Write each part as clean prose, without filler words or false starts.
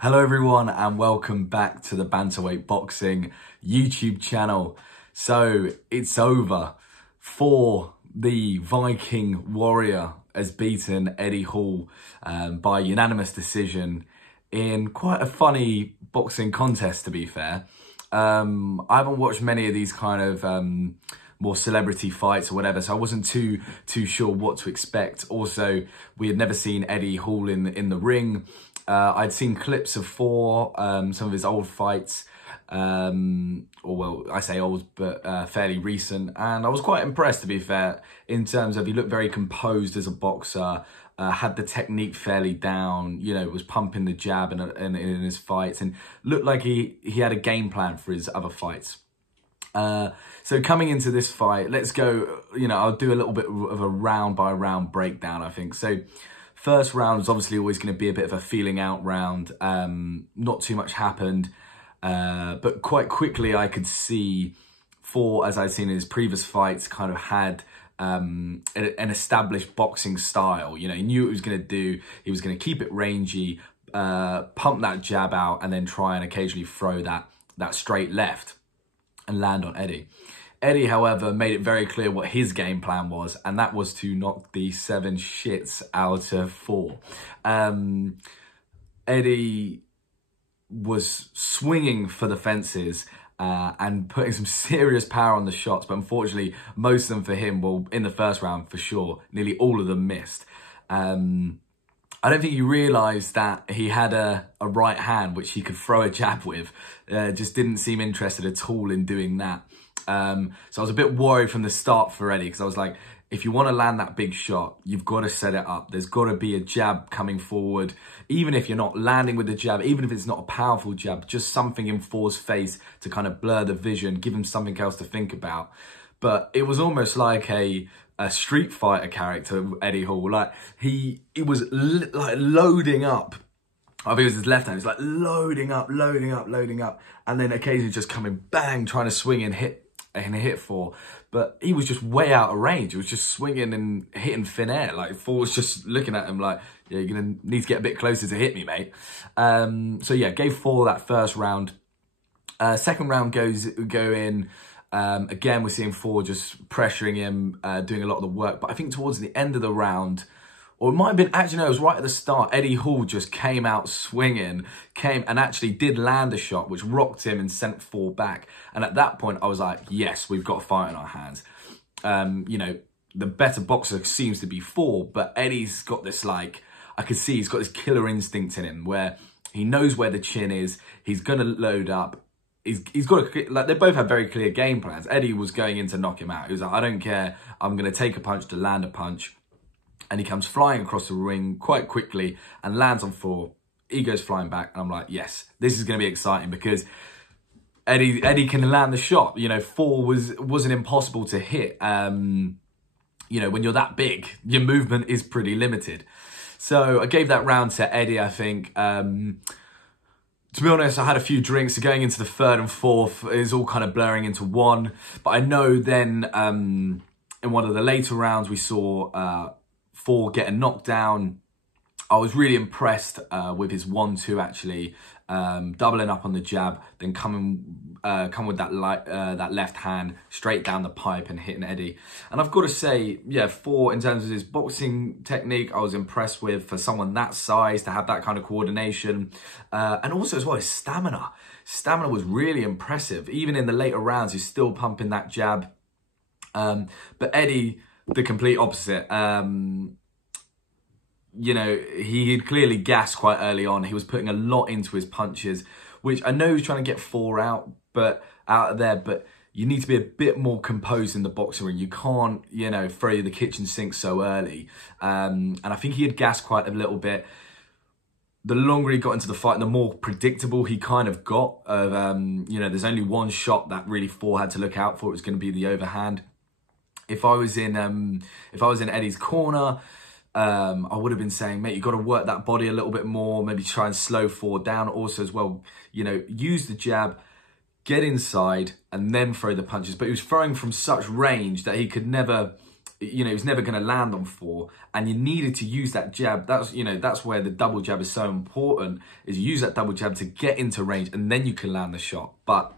Hello everyone and welcome back to the Bantamweight Boxing YouTube channel. So it's over. Thor, the Viking warrior, has beaten Eddie Hall by unanimous decision in quite a funny boxing contest, to be fair. I haven't watched many of these kind of more celebrity fights or whatever, so I wasn't too sure what to expect. Also, we had never seen Eddie Hall in the ring. I'd seen clips of Thor, some of his old fights, or well, I say old, but fairly recent. And I was quite impressed, to be fair, in terms of he looked very composed as a boxer, had the technique fairly down, you know, was pumping the jab in his fights, and looked like he had a game plan for his other fights. So coming into this fight, let's go, you know, I'll do a little bit of a round by round breakdown, I think. So first round was obviously always going to be a bit of a feeling out round. Not too much happened, but quite quickly I could see Thor, as I'd seen in his previous fights, kind of had an established boxing style. You know, he knew what he was going to do. He was going to keep it rangy, pump that jab out, and then try and occasionally throw that straight left and land on Eddie. Eddie, however, made it very clear what his game plan was, and that was to knock the seven shits out of Thor. Eddie was swinging for the fences and putting some serious power on the shots, but unfortunately, most of them for him, well, in the first round for sure, nearly all of them missed. I don't think he realised that he had a right hand which he could throw a jab with. Just didn't seem interested at all in doing that. So I was a bit worried from the start for Eddie, because I was like, if you want to land that big shot, you've got to set it up. There's got to be a jab coming forward. Even if you're not landing with the jab, even if it's not a powerful jab, just something in Thor's face to kind of blur the vision, give him something else to think about. But it was almost like a Street Fighter character, Eddie Hall. Like he was like loading up. I think it was his left hand. He was like loading up, and then occasionally just coming bang, trying to swing and hit Thor. But he was just way out of range. He was just swinging and hitting thin air. Like Thor was just looking at him like, yeah, you're gonna need to get a bit closer to hit me, mate. So yeah, gave Thor that first round. Second round go in. Again, we're seeing Thor just pressuring him, doing a lot of the work. But I think towards the end of the round, or it might have been, actually no, it was right at the start, Eddie Hall just came out swinging, came and actually did land a shot, which rocked him and sent Thor back. And at that point, I was like, yes, we've got a fight in our hands. You know, the better boxer seems to be Thor, but Eddie's got this, like, I could see he's got this killer instinct in him where he knows where the chin is, he's going to load up. He's got like, they both have very clear game plans. Eddie was going in to knock him out. He was like, I don't care, I'm going to take a punch to land a punch. And he comes flying across the ring quite quickly and lands on Thor. He goes flying back. And I'm like, yes, this is going to be exciting because Eddie can land the shot. You know, Thor wasn't impossible to hit. You know, when you're that big, your movement is pretty limited. So I gave that round to Eddie, I think. To be honest, I had a few drinks. So going into the third and fourth is all kind of blurring into one. But I know then in one of the later rounds, we saw Thor getting knocked down. I was really impressed with his 1-2 actually, doubling up on the jab, then come with that left hand straight down the pipe and hitting Eddie. And I've got to say, yeah, Thor, in terms of his boxing technique, I was impressed with, for someone that size to have that kind of coordination, and also as well his stamina. Stamina was really impressive. Even in the later rounds, he's still pumping that jab. But Eddie, the complete opposite. You know, he had clearly gassed quite early on. He was putting a lot into his punches, which I know he was trying to get Thor out of there, but you need to be a bit more composed in the boxing ring. You can't, you know, throw the kitchen sink so early. And I think he had gassed quite a little bit. The longer he got into the fight, the more predictable he kind of got. You know, there's only one shot that really Thor had to look out for. It was going to be the overhand. If I was in Eddie's corner, I would have been saying, mate, you've got to work that body a little bit more, maybe try and slow Thor down. Also as well, you know, use the jab, get inside, and then throw the punches. But he was throwing from such range that he could never he was never going to land on Thor, and you needed to use that jab. That's where the double jab is so important, is you use that double jab to get into range, and then you can land the shot. But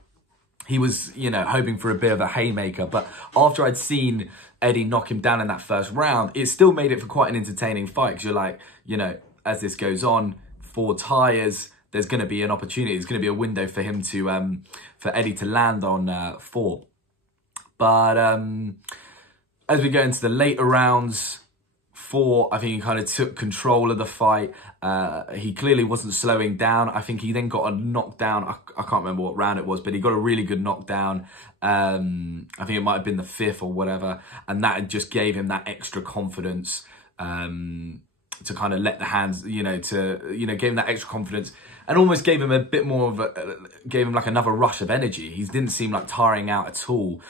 he was, hoping for a bit of a haymaker. But after I'd seen Eddie knock him down in that first round, it still made it for quite an entertaining fight, because you're like, as this goes on, 4 tires, there's going to be an opportunity. There's going to be a window for him to, for Eddie to land on Thor. But as we go into the later rounds, Thor, I think he kind of took control of the fight. He clearly wasn't slowing down. I think he then got a knockdown. I can't remember what round it was, but he got a really good knockdown. I think it might have been the 5th or whatever. And that just gave him that extra confidence to kind of let the hands, gave him that extra confidence and almost gave him a bit more of gave him like another rush of energy. He didn't seem like tiring out at all.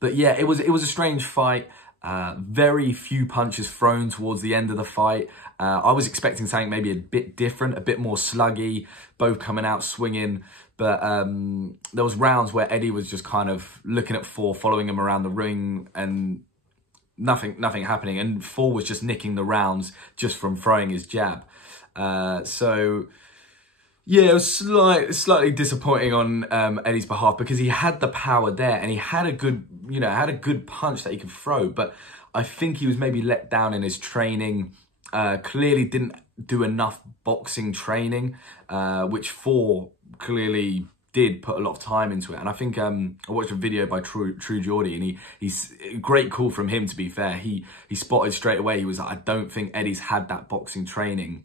But yeah, it was a strange fight. Very few punches thrown towards the end of the fight. I was expecting something maybe a bit different, a bit more sluggy, both coming out swinging. But there was rounds where Eddie was just kind of looking at Thor, following him around the ring, and nothing happening. And Thor was just nicking the rounds just from throwing his jab. So yeah, it was slightly disappointing on Eddie's behalf, because he had the power there and he had a good, punch that he could throw. But I think he was maybe let down in his training. Clearly didn't do enough boxing training, which Thor clearly did put a lot of time into it. And I think I watched a video by True Geordie, and he's a great call from him, to be fair. He spotted straight away. He was like, I don't think Eddie's had that boxing training.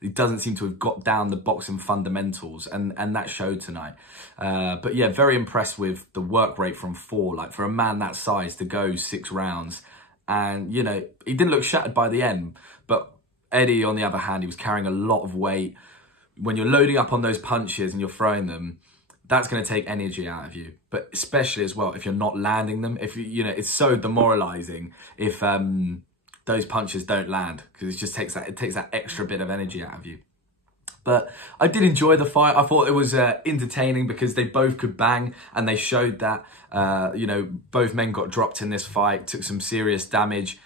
He doesn't seem to have got down the boxing fundamentals, and that showed tonight. But yeah, very impressed with the work rate from Thor. Like, for a man that size to go 6 rounds, and he didn't look shattered by the end. But Eddie, on the other hand, he was carrying a lot of weight. When you're loading up on those punches and you're throwing them, that's going to take energy out of you. But especially as well if you're not landing them. If it's so demoralizing if those punches don't land, because it just takes that extra bit of energy out of you. But I did enjoy the fight. I thought it was entertaining, because they both could bang, and they showed that. Both men got dropped in this fight, took some serious damage.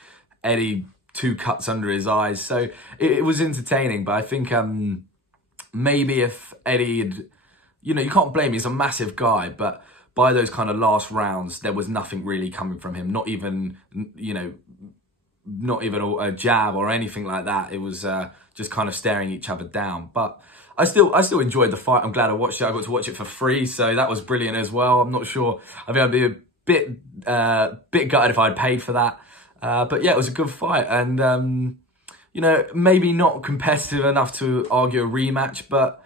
Eddie, 2 cuts under his eyes. So it was entertaining. But I think maybe if Eddie had, you can't blame him. He's a massive guy, but by those kind of last rounds, there was nothing really coming from him. Not even, not even a jab or anything like that. It was just kind of staring each other down. But I still enjoyed the fight. I'm glad I watched it. I got to watch it for free, so that was brilliant as well. I'm not sure. I think I'd be a bit gutted if I'd paid for that. But yeah, it was a good fight, and maybe not competitive enough to argue a rematch, but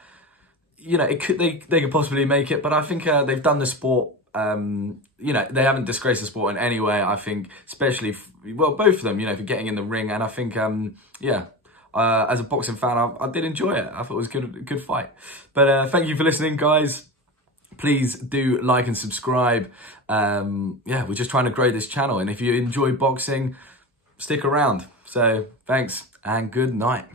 they could possibly make it. But I think they've done the sport. They haven't disgraced the sport in any way, I think, especially, both of them, for getting in the ring. And I think, as a boxing fan, I did enjoy it. I thought it was a good fight. But thank you for listening, guys. Please do like and subscribe. We're just trying to grow this channel. And if you enjoy boxing, stick around. So thanks and good night.